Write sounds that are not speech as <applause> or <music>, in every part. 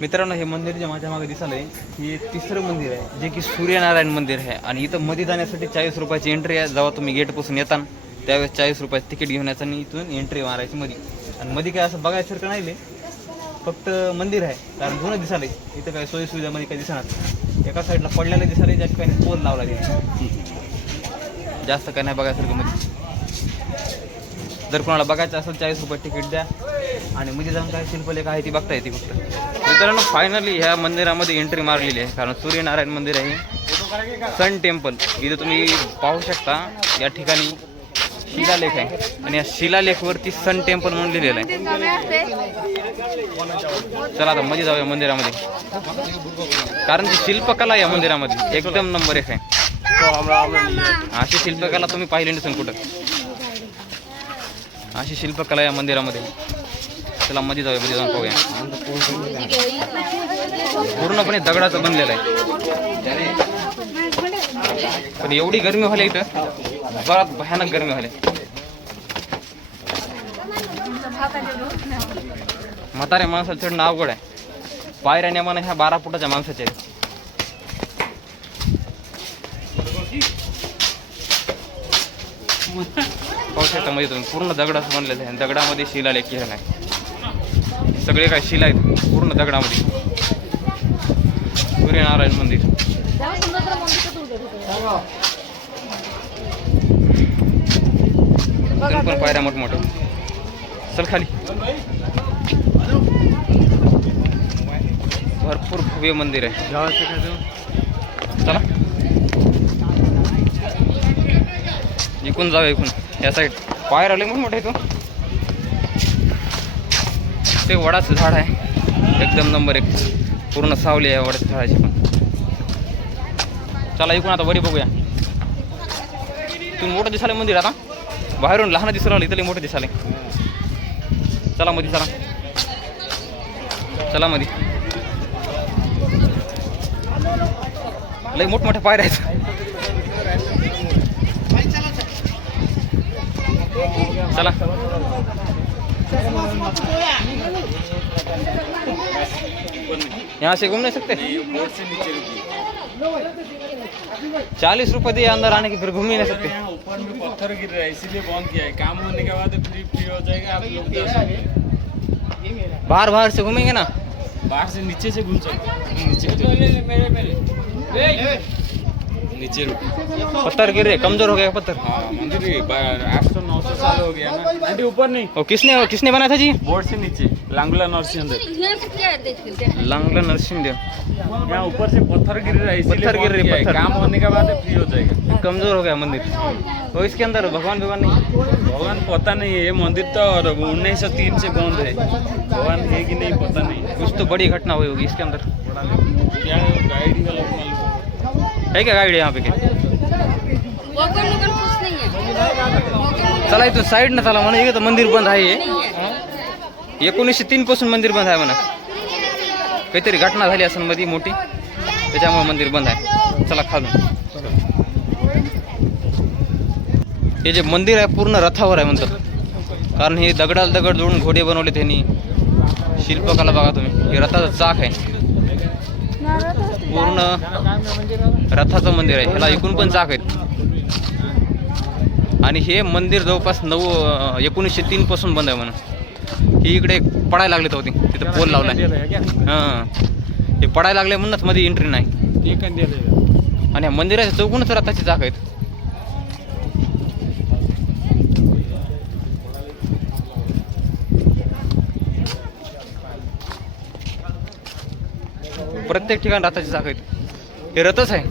मित्रांनो हे मंदिर जे माझ्या मागे दिसलंय हे तिसरं मंदिर आहे जे की सूर्यनारायण मंदिर आहे. आणि इथं मध्ये जाण्यासाठी चाळीस रुपयाची एंट्री आहे. जेव्हा तुम्ही गेटपासून येतान त्यावेळेस चाळीस रुपयाचं तिकीट घेऊन आणि इथून एंट्री मारायची मध्ये आणि मध्ये काय असं बघायसारखं नाही फक्त मंदिर आहे कारण जुनं दिसाले इथं काय सोयीसुविधामध्ये मध्ये काही दिसणार एका साईडला पडलेलं दिसाले ज्या ठिकाणी पोल लावला गेला जास्त काय नाही बघायसारखं मध्ये जर कोणाला बघायचं असेल चाळीस रुपये तिकीट द्या. आणि मध्ये जाऊन काय शिल्पलेख आहे ती बघता येते फक्त. मित्रांनो फायनली ह्या मंदिरामध्ये एंट्री मारलेली आहे. कारण सूर्यनारायण मंदिर आहे. सन टेम्पल इथं तुम्ही पाहू शकता या ठिकाणी शिलालेख आहे. आणि या शिलालेखवरती सन टेम्पल म्हणून लिहिलेलं आहे. चला आता मध्ये जाऊया मंदिरामध्ये. कारण ती शिल्पकला या मंदिरामध्ये. एकदम नंबर एक आहे. अशी शिल्पकला तुम्ही पाहिली नसेल कुठं. अशी शिल्पकला या मंदिरामध्ये. चला मध्ये जाऊया मध्ये जाऊन पाहूया. पूर्णपणे दगडाचं बनलेलं आहे. पण एवढी गरमी व्हायला इथं बराच भयानक गरमी व्हायला. म्हाताऱ्या माणसाला चढणं अवघड आहे. पायऱ्या नेमानं ह्या बारा फुटाच्या माणसाच्या आहेत. पाहू शकता मध्ये तुम्ही पूर्ण दगडाचं बनलेलं आहे. दगडामध्ये शिलालेख केलेला आहे. सगळे काय शिला आहेत पूर्ण दगडामध्ये. सूर्यनारायण मंदिर. पण पायऱ्या मोठमोठ्या. चल खाली. भरपूर भव्य मंदिर आहे. चला. इकून जाऊ इकून या साईड पायर आले म्हणून मोठे तो ते वडाचं झाड आहे. एकदम नंबर एक. पूर्ण सावली आहे वडाच्या झाडाची पण. चला इकून आता वरी बघूया. तुम्ही मोठं दिसाले मंदिर आता. बाहेरून लहान दिसू राहिलं इथले मोठं दिसाले चला मध्ये चला. चला मध्ये लई मोठमोठ्या पायऱ्या आहेत. चला. यहाँ से घूम नहीं सकते? चालीस रुपए दिए अंदर आने की फिर घूम ही नहीं सकते। ऊपर में पत्थर गिर रहा है इसीलिए बंद किया है। काम होने के बाद फ्री फ्री हो जाएगा आप लोग। बाहर बाहर से घूमेंगे ना? बाहर से नीचे से घूम सकते। नीचे नीचे पत्थर गिर रहे कमजोर हो गया पत्थर? हाँ मंदिर आठ सौ नौ सौ साल हो गया ना। आंटी ऊपर नहीं। और किसने किसने बनाया था जी? बोर्ड से नीचे लांगुला नरसिंह अंदर लांगला नरसिंह देव। यहाँ ऊपर से पत्थर गिर रहा है पत्थर गिर रहे, है। काम होने के बाद फ्री हो जाएगा। कमजोर हो गया मंदिर। तो इसके अंदर भगवान भगवान नहीं? भगवान पता नहीं है ये मंदिर तो उन्नीस सौ तीन से बंद है। भगवान है कि नहीं पता नहीं। कुछ तो बड़ी घटना हुई होगी इसके अंदर। क्या है गाइड को मालूम है क्या गाइड यहाँ पे क्या चला इथून साईड ना चला म्हणा इथं मंदिर बंद आहे. एकोणीसशे तीन पासून मंदिर बंद आहे म्हणा. काहीतरी घटना झाली असेल मध्ये मोठी त्याच्यामुळे मंदिर बंद आहे. चला खालून. हे जे मंदिर आहे पूर्ण रथावर आहे म्हणतात. कारण हे दगडाला दगड जोडून घोडे बनवले त्यांनी. शिल्पकला बघा तुम्ही. हे रथाचं चाक आहे. पूर्ण रथाचं मंदिर आहे. ह्याला एकूण पण चाक आहेत. आणि हे मंदिर जवळपास नऊ एकोणीसशे तीन पासून बंद आहे म्हणून. ही इकडे पडायला लागले होती तिथं पोल लावलाय. हां. हे पडायला लागले म्हणूनच मध्ये एंट्री नाही. आणि मंदिराच्या चौकूनच रथाची चाक आहेत. प्रत्येक ठिकाणी रथाची चाक आहेत. हे रथच आहे.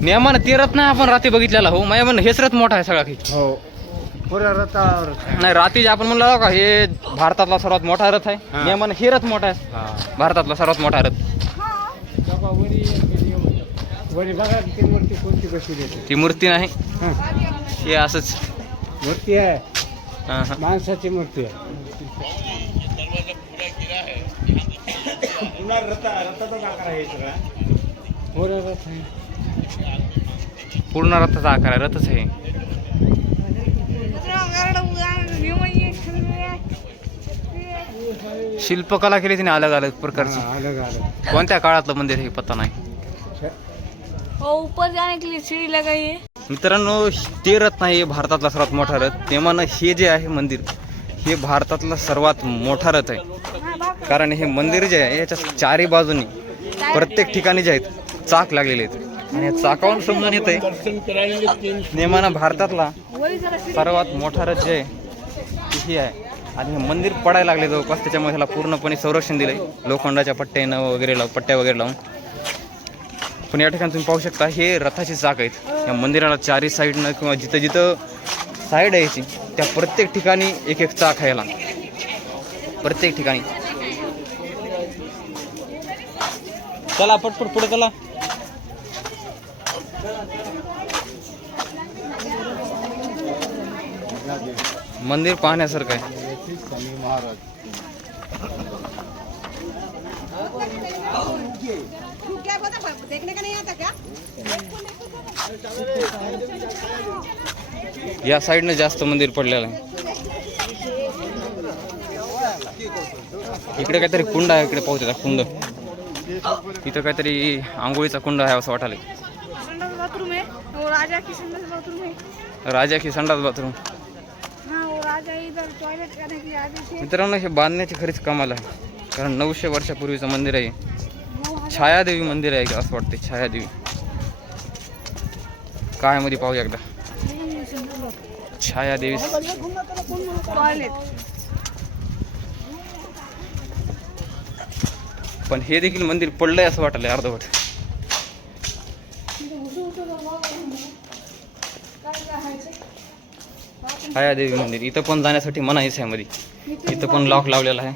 नियमानं ते रथ नाही आपण रात्री बघितलेला हो. माझ्या म्हणणं हेच रथ मोठा आहे सगळा काही. हो. पुऱ्या रथावर. नाही रात्री जे आपण म्हणलं का हे भारतातला सर्वात मोठा रथ आहे. हा. नियमानं हे रथ मोठा आहे. भारतातला सर्वात मोठा रथ. वरी बघा. ती मूर्ती कोणती कशी देते. ती मूर्ती नाही. हं. असंच. मूर्ती आहे. हां, हां. माणसाची मूर्ती आहे. रथ आहे पूर्ण रथाचा आकार आहे रथच आहे. शिल्पकला केली तिने अलग अलग प्रकारची. अलग अलग. कोणत्या काळातलं मंदिर हे पत्ता नाही. और ऊपर जाने के लिए सीढ़ी लगाई है मित्रांनो ते रथ नाही भारतातला सर्वात मोठा रथ. तेव्हा हे जे आहे मंदिर हे भारतातला सर्वात मोठा रथ आहे. कारण हे मंदिर जे आहे याच्या चारी बाजूनी प्रत्येक ठिकाणी जे आहेत चाक लागलेले आहेत. आणि या समजून येत आहे नेमानं भारतातला सर्वात मोठा रथ जे आहे ते हे आहे. आणि हे मंदिर पडायला लागले जवळपास त्याच्यामुळे ह्याला पूर्णपणे संरक्षण दिलंय. लोखंडाच्या पट्ट्यानं वगैरे लावून पट्ट्या वगैरे लावून. पण या ठिकाणी तुम्ही पाहू शकता हे रथाचे चाक आहेत. या मंदिराला चारी साईडनं किंवा जिथं जिथं साईड आहे याची त्या प्रत्येक ठिकाणी एक एक चाक आहे याला. प्रत्येक ठिकाणी. चला पटपट पुढे चला. मंदिर पाहण्यासारखं आहे. या साईडनं जास्त मंदिर पडलेलं आहे. इकडे काहीतरी कुंड आहे इकडे पाहू त्याचा कुंड. इथं काहीतरी आंघोळीचा कुंड आहे असं वाटायला है राजा की संडास बाथरूम. मित्रांनो हे बांधण्याची खरीच कमाल आहे. कारण नऊशे वर्षापूर्वीचं मंदिर आहे. छायादेवी मंदिर आहे असं वाटते छायादेवी. काय मध्ये पाहूया एकदा. छायादेवी. पण हे देखील मंदिर पडलंय असं वाटलंय अर्धवट. छायादेवी मंदिर. इथं पण जाण्यासाठी मनाईच आहे मध्ये इथं पण लॉक लावलेला आहे.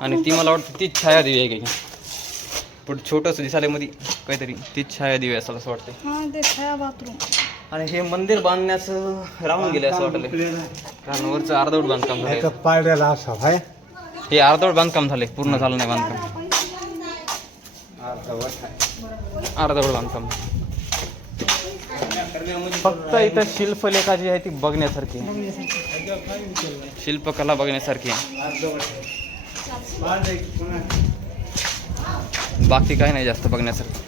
आणि ती मला वाटतं तीच छायादेवी आहे काही पण छोटंसं दिसायला मध्ये काहीतरी तीच छायादेवी असेल असं वाटतंय. हाँ ते छाया बाथरूम. आणि हे मंदिर बांधण्याचं राहून गेलं असं वाटलंय कारण वरचं अर्धवट बांधकाम असा आहे हे अर्धवट बांधकाम झालंय. पूर्ण झालं नाही बांधकाम. अर्धवट बांधकाम. फक्त इथं शिल्पलेखा जी आहे ती बघण्यासारखी. शिल्पकला बघण्यासारखी बाकी काही नाही जास्त बघण्यासारखं.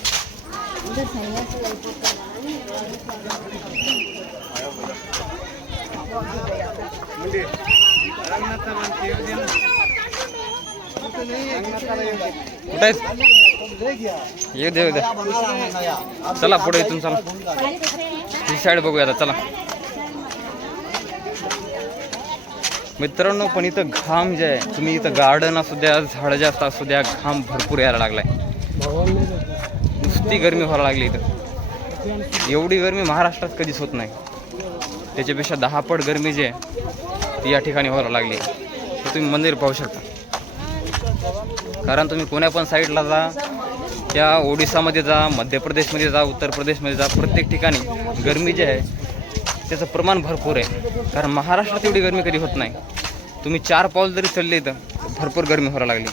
कुठं ये दे चला पुढे इथून चला. ही साईड बघूया आता चला. मित्रांनो पण इथं घाम जे आहे तुम्ही इथं गार्डन असू द्या झाडं जास्त असू द्या घाम भरपूर यायला लागलाय. नुसती गरमी व्हायला लागली इथं. एवढी गरमी महाराष्ट्रात कधीच होत नाही. त्याच्यापेक्षा दहा पट गरमी जी आहे ती या ठिकाणी व्हायला लागली. तर तुम्ही मंदिर पाहू शकता. कारण तुम्ही कोण्या पण साईडला जा त्या ओडिसामध्ये जा मध्य प्रदेशमध्ये जा उत्तर प्रदेशमध्ये जा प्रत्येक ठिकाणी गरमी जी आहे त्याचं प्रमाण भरपूर आहे. कारण महाराष्ट्रात एवढी गरमी कधी होत नाही. तुम्ही चार पाऊल जरी चालले तर भरपूर गरमी व्हायला लागली.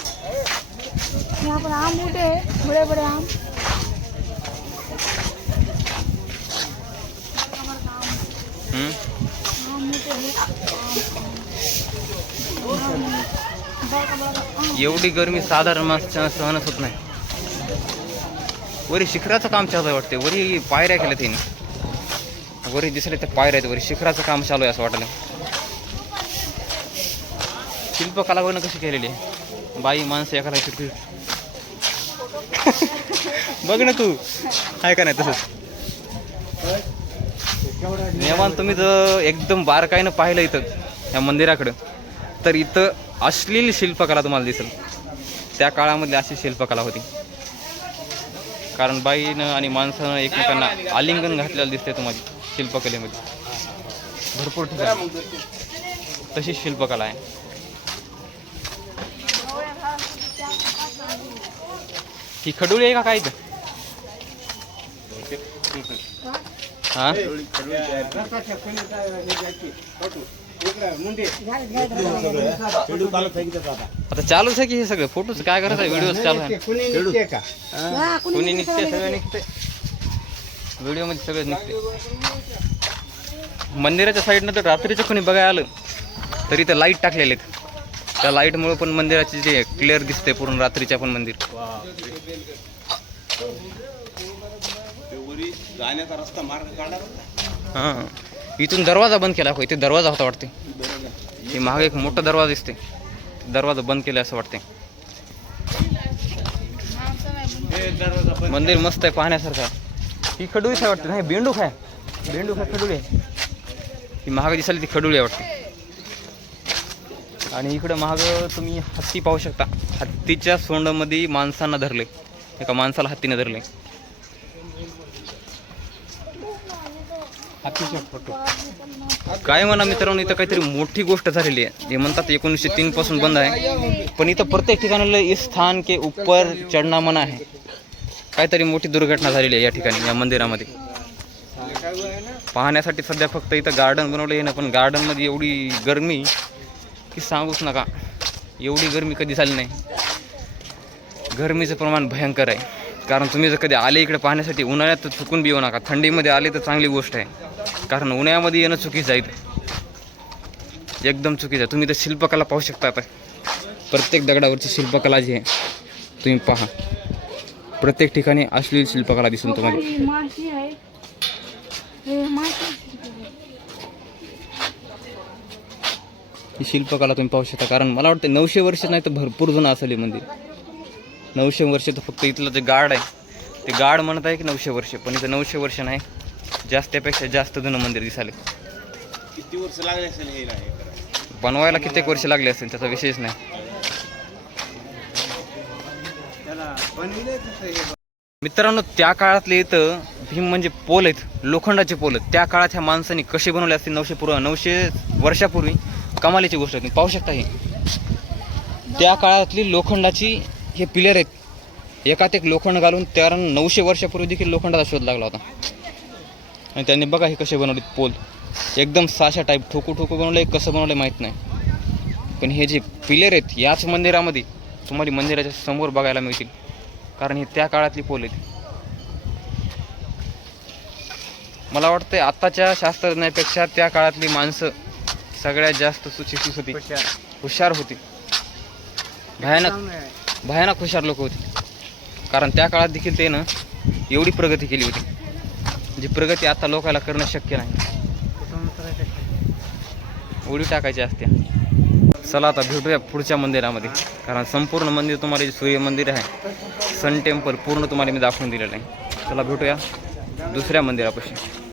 हम्म? एवढी गरमी साधारण माणसाच्या सहनच होत नाही. वरी शिखराचं काम चालू आहे वाटते वरी पायऱ्या केल्या त्यांनी. वरी दिसले त्या पायऱ्या आहेत. वरी शिखराचं काम चालू आहे असं वाटलं. शिल्पकला बघणं कशी केलेली आहे? बाई माणसं एखादा शिल्पी <laughs> बघ ना तू. आहे का नाही तसंच? नेमान तुम्ही जर एकदम बारकाईनं पाहिलं इथं या मंदिराकडं. तर इथं अश्लील शिल्पकला तुम्हाला दिसेल. त्या काळामधली अशी शिल्पकला होती. कारण बाईनं आणि माणसानं एकमेकांना आलिंगन घातलेलं दिसते तुम्हाला शिल्पकलेमध्ये. भरपूर ठिकाण. तशी शिल्पकला आहे. ही खडूळी आहे का काय इथं? हा? आता चालूच आहे की हे सगळं? फोटोच काय करायचं व्हिडिओ चालू आहे. कुणी निघते? सगळं निघते. व्हिडिओमध्ये सगळं निघते. मंदिराच्या साईडनं तर रात्रीचं कोणी बघायला आलं तर इथं लाइट टाकलेले आहेत. त्या लाईटमुळे पण मंदिराचे जे क्लिअर दिसते पूर्ण रात्रीच्या पण मंदिर. हां. इथून दरवाजा बंद केला. होय ते दरवाजा होता वाटते. हे मागे एक मोठा दरवाजा दिसते. दरवाजा बंद केला असं वाटते. मंदिर मस्त आहे पाहण्यासारखं. ही खडुळी आहे वाटते. नाही बेंडूक आहे बेंडूक आहे खडुळी आहे. ही महाग दिसायला ती खडुळी आहे वाटते. आणि इकडं महाग तुम्ही हत्ती पाहू शकता. हत्तीच्या सोंडामध्ये माणसांना धरले. एका माणसाला हत्तीने धरले. हातीचे फोटो काय म्हणा मित्रांनो इथं काहीतरी मोठी गोष्ट झालेली आहे. हे म्हणतात एकोणीसशे तीन पासून बंद आहे. पण इथं प्रत्येक ठिकाणाला स्थान के ऊपर चढणा म्हणा आहे. काहीतरी मोठी दुर्घटना झालेली आहे या ठिकाणी या मंदिरामध्ये. पाहण्यासाठी सध्या फक्त इथं गार्डन बनवलं आहे ना पण गार्डनमध्ये एवढी गरमी की सांगूच नका. एवढी गरमी कधी झाली नाही. गरमीचं प्रमाण भयंकर आहे. कारण तुम्ही जर कधी आले इकडे पाहण्यासाठी उन्हाळ्यात तर चुकून बी येऊ नका. थंडीमध्ये आले तर चांगली गोष्ट आहे. कारण उन्हाळ्यामध्ये येणं चुकीचं आहे इथे. एकदम चुकीचं आहे. तुम्ही तर शिल्पकला पाहू शकता आता. प्रत्येक दगडावरची शिल्पकला जी आहे तुम्ही पहा. प्रत्येक ठिकाणी अश्लील शिल्पकला दिसून तुम्हाला. ही शिल्पकला तुम्ही पाहू शकता. कारण मला वाटतं नऊशे वर्ष नाही तर भरपूर जुनं असेल हे मंदिर. नऊशे वर्ष तर फक्त इथलं जे गार्ड आहे ते गार्ड म्हणत आहे की नऊशे वर्ष? पण इथं नऊशे वर्ष नाही जास्तीपेक्षा जास्त जुनं मंदिर दिसाले किती वर्ष लागले असेल हे बनवायला कित्येक वर्ष लागले असेल त्याचा विषयच नाही. मित्रांनो त्या काळातले इथं भीम म्हणजे पोल आहेत लोखंडाचे पोल आहेत. त्या काळात ह्या माणसांनी कसे बनवले असतील नऊशे पूर्व नऊशे वर्षापूर्वी? कमालीची गोष्ट तुम्ही पाहू शकता ही. त्या काळातली लोखंडाची हे पिलर आहेत. एकात एक लोखंड घालून त्या नऊशे वर्षापूर्वी देखील लोखंडाचा शोध लागला होता. आणि त्यांनी बघा हे कसे बनवले पोल. एकदम साशा टाईप ठोकू ठोकू बनवले कसं बनवलं माहीत नाही. पण हे जे पिलर आहेत याच मंदिरामध्ये तुम्हाला मंदिराच्या समोर बघायला मिळतील. कारण हे त्या काळातली पोल आहेत. मला वाटतं आत्ताच्या शास्त्रज्ञापेक्षा त्या काळातली माणसं सगळ्यात जास्त सुशिक्षित होती. हुशार. होती. भयानक. भयानक हुशार लोक होती. कारण त्या काळात देखील ते ना एवढी प्रगती केली होती. जी प्रगती आता लोकांना करणं शक्य नाही. उडी टाकायची असते. चला आता भेटूया पुढच्या मंदिरामध्ये. कारण संपूर्ण मंदिर तुम्हाला जे सूर्य मंदिर आहे सन टेम्पल पूर्ण तुम्हाला मी दाखवून दिलेलं आहे. चला भेटूया दुसऱ्या मंदिरापाशी.